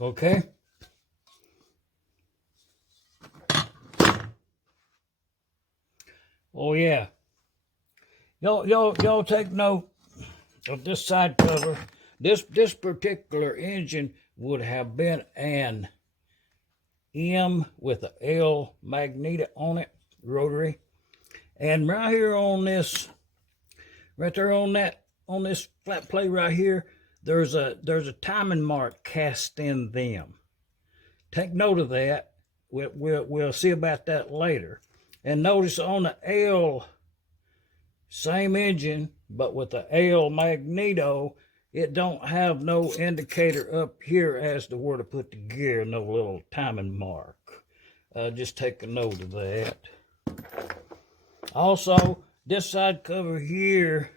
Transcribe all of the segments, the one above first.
Okay. Oh yeah. Y'all take note of this side cover. This particular engine would have been an M with a L magnet on it, rotary. And right here on this, right there on this flat plate right here, there's a timing mark cast in them. Take note of that. We'll see about that later. And notice on the L, same engine, but with the L magneto, it don't have no indicator up here as to where to put the gear, no little timing mark. Just take a note of that. Also, this side cover here,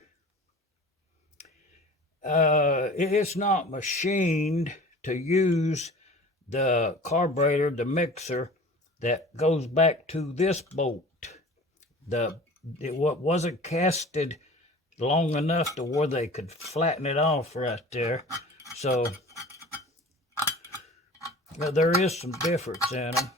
it's not machined to use the carburetor, the mixer that goes back to this bolt. It wasn't casted long enough to where they could flatten it off right there. So there is some difference in them.